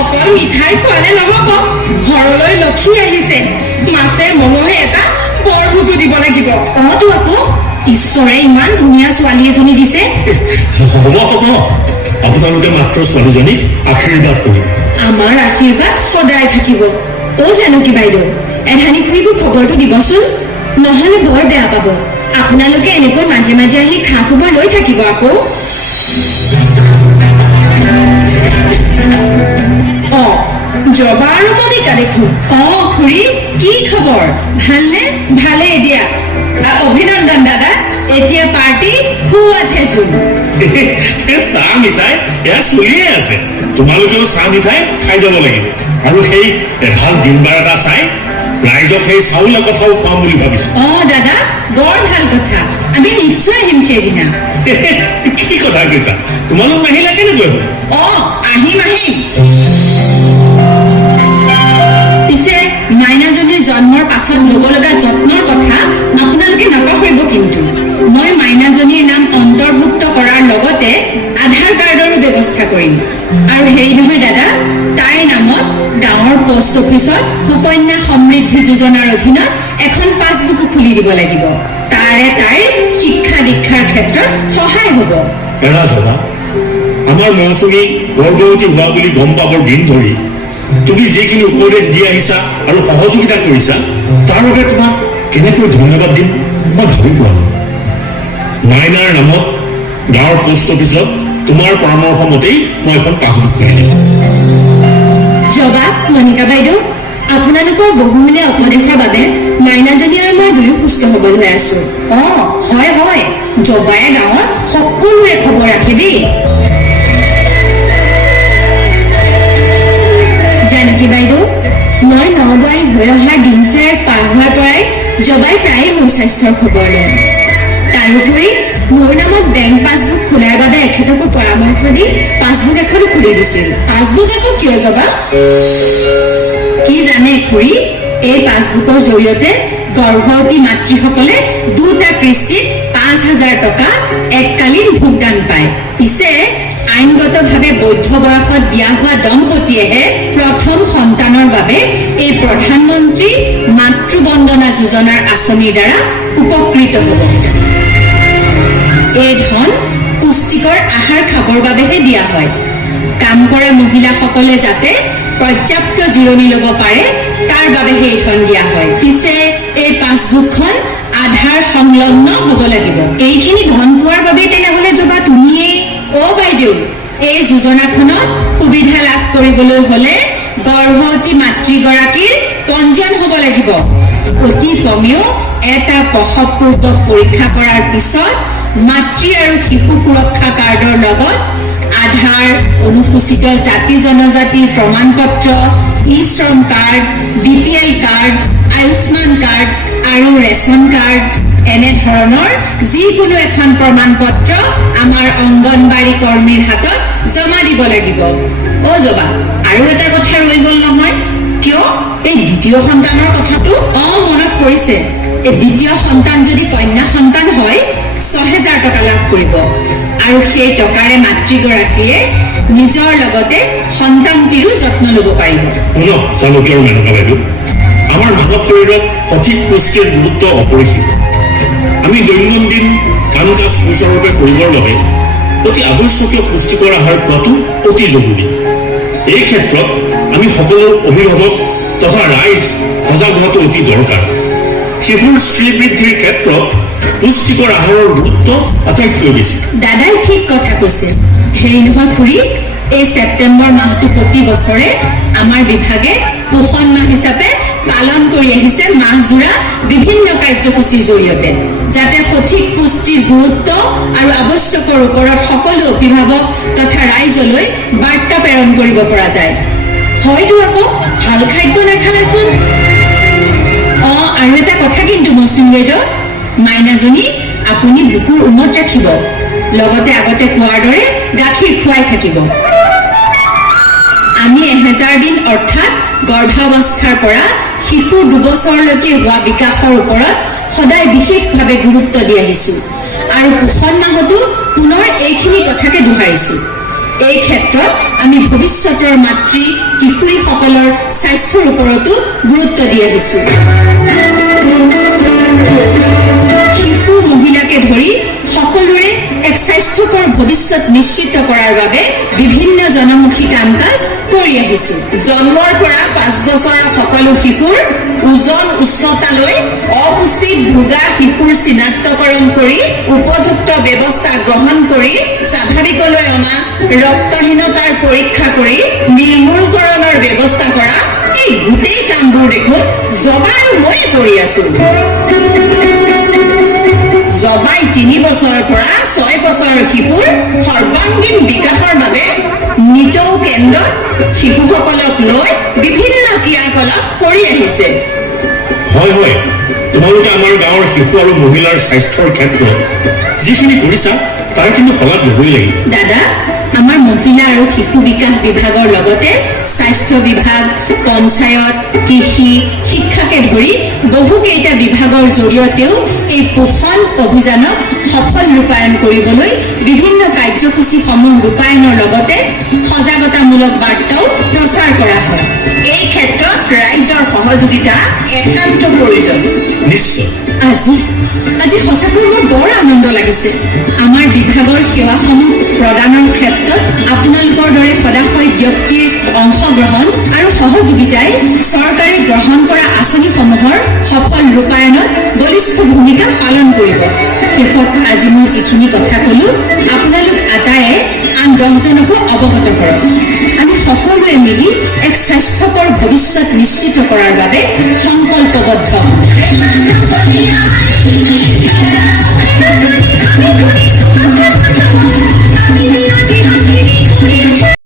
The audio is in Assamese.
অকল মিঠাই খোৱালে নহব, ঘৰলৈ লক্ষী আহিছে, মাছে মঙহে এটা বৰ ভোজো দিব লাগিব। অতো আকৌ ঈশ্বৰে ইমান ধুনীয়া ছোৱালী এজনী দিছে। হ'ব হ'ব, আপোনালোকে মাত্ৰ ছোৱালীজনীক আশীৰ্বাদ কৰিব। আমাৰ আশীৰ্বাদ সদায় থাকিব। অ জানকী বাইদেউ, এধানি খুৰীকো খবৰটো দিবচোন, নহলে বৰ বেয়া পাব। আপোনালোকে এনেকৈ মাজে মাজে আহি খা খবৰ লৈ থাকিব আকৌ। অ জবা আৰু মনিকা দেখোন। অ খুৰী, কি খবৰ? ভালনে? ভালেই দিয়া। অভিনন্দন দাদা, এতিয়া পাৰ্টি খুৱাতহেচোন। চাহ মিঠাই এয়া চলিয়ে আছে, তোমালোকেও চাহ মিঠাই খাই যাব লাগিব। আৰু সেই ভাল দিন বাৰ এটা চাই ৰাইজক সেই চাউলৰ কথাও খুৱাম বুলি ভাবিছো। অ দাদা, বৰ ভাল কথা, আমি নিশ্চয় আহিম সেইদিনা। কি কথা কৈছা? তোমালোক নাহিলে কেনেকৈ হ'ব? অ আহিম আহিম। পিছে মাইনাজনীৰ জন্মৰ পাছত ল'ব লগা যত্নৰ কথা আপোনালোকে নাপাহৰিব কিন্তু। মই মাইনাজনীৰ নাম অন্তৰ্ভুক্ত কৰাৰ লগতে আধাৰ কাৰ্ডৰো ব্যৱস্থা কৰিম। আৰু হেৰি নহয় দাদা, তাইৰ নামত গাঁৱৰ পোষ্ট অফিচত সুকন্যা সমৃদ্ধি যোজনাৰ অধীনত এখন পাছবুকো খুলি দিব লাগিব। তাৰে তাইৰ শিক্ষা দীক্ষাৰ ক্ষেত্ৰত সহায় হ'ব। এৰা জবা, আমাৰ মৌচুমী গৰ্ভৱতী হোৱা বুলি গম পাবৰ দিন ধৰি তুমি যিখিনি উপদেশ দি আহিছা আৰু সহযোগিতা কৰিছা, তাৰ বাবে তোমাক কেনেকৈ ধন্যবাদ দিম মই ভাবি পোৱা নাই। মাইনাৰ নামত গাঁৱৰ পোষ্ট অফিচত তোমাৰ পৰামৰ্শ মতেই মই এখন পাছবুক খুলি দিম। জবা, মনিকা বাইদেউ, আপোনালোকৰ বহুমূলীয়া উপদেশৰ বাবে মাইনাজনী আৰু মই দুয়ো সুস্থ হবলৈ আছো। অ হয় হয়, জবায়ে গাঁৱৰ সকলোৰে খবৰ ৰাখে দেই। জানকী বাইদেউ, মই নবোৱাৰী হৈ অহাৰ দিন চাই পাৰ হোৱাৰ পৰাই জবাই প্ৰায়ে মোৰ স্বাস্থ্যৰ খবৰ লয়। তাৰোপৰি মোৰ নামত বেংক পাছবুক খোলাৰ বাবে এখেতকো পৰামৰ্শ দি পাছবুক এখনো খুলি দিছিল। পাছবুক আকৌ কিয় জবা? কি জানে খুৰী, এই পাছবুকৰ জৰিয়তে গৰ্ভৱতী মাতৃসকলে দুটা কিস্তিত 5,000 টকা এককালীন ভোগদান পায়। পিছে আইনগতভাৱে বৈধ বয়সত বিয়া হোৱা দম্পতীয়েহে প্ৰথম সন্তানৰ বাবে এই প্ৰধানমন্ত্ৰী মাতৃ বন্দনা যোজনাৰ আঁচনিৰ দ্বাৰা উপকৃত হ'ব। এই ধন পুষ্টিকৰ আহাৰ খাবৰ বাবেহে দিয়া হয়। কাম কৰা মহিলাসকলে যাতে পৰ্যাপ্ত জিৰণি ল'ব পাৰে তাৰ বাবেহে এই ধন দিয়া হয়। পিছে এই পাছবুকখন আধাৰ সংলগ্ন হ'ব লাগিব। এইখিনি ধন পোৱাৰ বাবে তেনেহলে জবা তুমিয়ে। অ বাইদেউ, এই যোজনাখনত সুবিধা লাভ কৰিবলৈ হলে গৰ্ভৱতী মাতৃগৰাকীৰ পঞ্জীয়ন হ'ব লাগিব। অতি কমেও এটা প্ৰসৱপূৰ্বক পৰীক্ষা কৰাৰ পিছত মাতৃ আৰু শিশু সুৰক্ষা কাৰ্ডৰ লগত আধাৰ, অনুসূচিত জাতি জনজাতিৰ প্ৰমাণ পত্ৰ, ই শ্ৰম card, BPL card, Ayushman card আৰু ৰেচন কাৰ্ড এনেধৰণৰ যিকোনো এখন প্ৰমাণ পত্ৰ আমাৰ অংগনবাড়ী কৰ্মীৰ হাতত জমা দিব লাগিব। অ জবা, আৰু এটা কথা ৰৈ গ'ল নহয়। কিয়? এই দ্বিতীয় সন্তানৰ কথাটো। অ মনত পৰিছে, এই দ্বিতীয় সন্তান যদি কন্যা সন্তান হয় 6,000 টকা লাভ কৰিব। আৰু সেই টকাৰে মাতৃগৰাকীয়ে নিজৰ লগতে সন্তানটিৰো যত্ন ল'ব পাৰিব। শুনক জানকী আৰু মেনকা বাইদেউ, আমাৰ মানৱ শৰীৰত সঠিক পুষ্টিৰ গুৰুত্ব অপৰিসীম। আমি দৈনন্দিন কাম কাজ সুচাৰুৰূপে কৰিবৰ বাবে অতি আৱশ্যকীয় পুষ্টিকৰ আহাৰ খোৱাটো অতি জৰুৰী। এই ক্ষেত্ৰত আমি সকলো অভিভাৱক তথা ৰাইজ সজাগ হোৱাটো অতি দৰকাৰ। শিশুৰ শ্ৰীবৃদ্ধিৰ ক্ষেত্ৰত পুষ্টিকৰ আহাৰৰ গুৰুত্ব আটাইতকৈ বেছি। দাদাই ঠিক কথা কৈছে। হেৰি নহয় খুৰী, এই ছেপ্টেম্বৰ মাহটো প্ৰতি বছৰে আমাৰ বিভাগে পোষণ মাহ হিচাপে পালন কৰি আহিছে মাহজোৰা বিভিন্ন কাৰ্যসূচীৰ জৰিয়তে, যাতে সঠিক পুষ্টিৰ গুৰুত্ব আৰু আৱশ্যকৰ ওপৰত সকলো অভিভাৱক তথা ৰাইজলৈ বাৰ্তা প্ৰেৰণ কৰিব পৰা যায়। হয়তো আকৌ ভাল খাদ্য নাখালেচোন। অ আৰু এটা কথা কিন্তু মৌচুমী বাইদেউ, মাইনাজনী আপুনি বুকুৰ উমত ৰাখিব, লগতে আগতে কোৱাৰ দৰে গাখীৰ খুৱাই থাকিব। আমি 1000 দিন অৰ্থাৎ গৰ্ভাৱস্থাৰ পৰা শিশুৰ 2 বছৰলৈকে হোৱা বিকাশৰ ওপৰত সদায় বিশেষভাৱে গুৰুত্ব দি আহিছোঁ আৰু পোষণ মাহতো পুনৰ এইখিনি কথাকে দোহাৰিছোঁ। এই ক্ষেত্ৰত আমি ভৱিষ্যতৰ মাতৃ কিশোৰীসকলৰ স্বাস্থ্যৰ ওপৰতো গুৰুত্ব দি আহিছোঁ। শিশু মহিলাকে ধৰি সকলোৰে এক স্বাস্থ্যকৰ ভৱিষ্যত নিশ্চিত কৰাৰ বাবে বিভিন্ন জনমুখী কাম কাজ কৰি আহিছোঁ। জন্মৰ পৰা 5 বছৰৰ সকলো শিশুৰ ওজন উচ্চতালৈ অপুষ্টিত ভোগা শিশুৰ চিনাক্তকৰণ কৰি উপযুক্ত ব্যৱস্থা গ্ৰহণ কৰি স্বাভাৱিকলৈ অনা ৰক্তহীনতাৰ পৰীক্ষা কৰি নিৰ্মূলকৰণৰ ব্যৱস্থা কৰা এই গোটেই কামবোৰ দেখোন জবা আৰু ময়ে কৰি আছো। জবাই 3 বছৰৰ পৰা 6 বছৰৰ শিশুৰ সৰ্বাংগীন বিকাশৰ বাবে নিতৌ কেন্দ্ৰত শিশুসকলক লৈ বিভিন্ন ক্ৰিয়াকলাপ কৰি আহিছে। হয় হয়, তোমালোকে আমাৰ গাঁৱৰ শিশু আৰু মহিলাৰ স্বাস্থ্যৰ ক্ষেত্ৰত যিখিনি কৰিছা তাৰ কিন্তু শলাগ ল'বই লাগিব। দাদা, আমাৰ মহিলা আৰু শিশু বিকাশ বিভাগৰ লগতে স্বাস্থ্য বিভাগ, পঞ্চায়ত, কৃষি, শিক্ষাকে ধৰি বহুকেইটা বিভাগৰ জৰিয়তেও এই পোষণ অভিযানক সফল ৰূপায়ণ কৰিবলৈ বিভিন্ন কাৰ্যসূচীসমূহ ৰূপায়ণৰ লগতে সজাগতামূলক বাৰ্তাও প্ৰচাৰ কৰা হয়। এই ক্ষেত্ৰত ৰাইজৰ সহযোগিতা একান্ত প্ৰয়োজন। নিশ্চয়। আজি সঁচাকৈ মোৰ বৰ আনন্দ লাগিছে। আমাৰ বিভাগৰ সেৱাসমূহ প্ৰদানৰ ক্ষেত্ৰত আপোনালোকৰ দৰে সদাশয় ব্যক্তিৰ অংশগ্ৰহণ আৰু সহযোগিতাই চৰকাৰে গ্ৰহণ কৰা আঁচনিসমূহৰ সফল ৰূপায়ণত বলিষ্ঠ ভূমিকা পালন কৰিব। শেষত আজি মই যিখিনি কথা ক'লো আপোনালোক আটায়ে আন 10জনকো অৱগত কৰক। আমি সকলোৱে মিলি এক স্বাস্থ্যকৰ ভৱিষ্যত নিশ্চিত কৰাৰ বাবে সংকল্পবদ্ধ।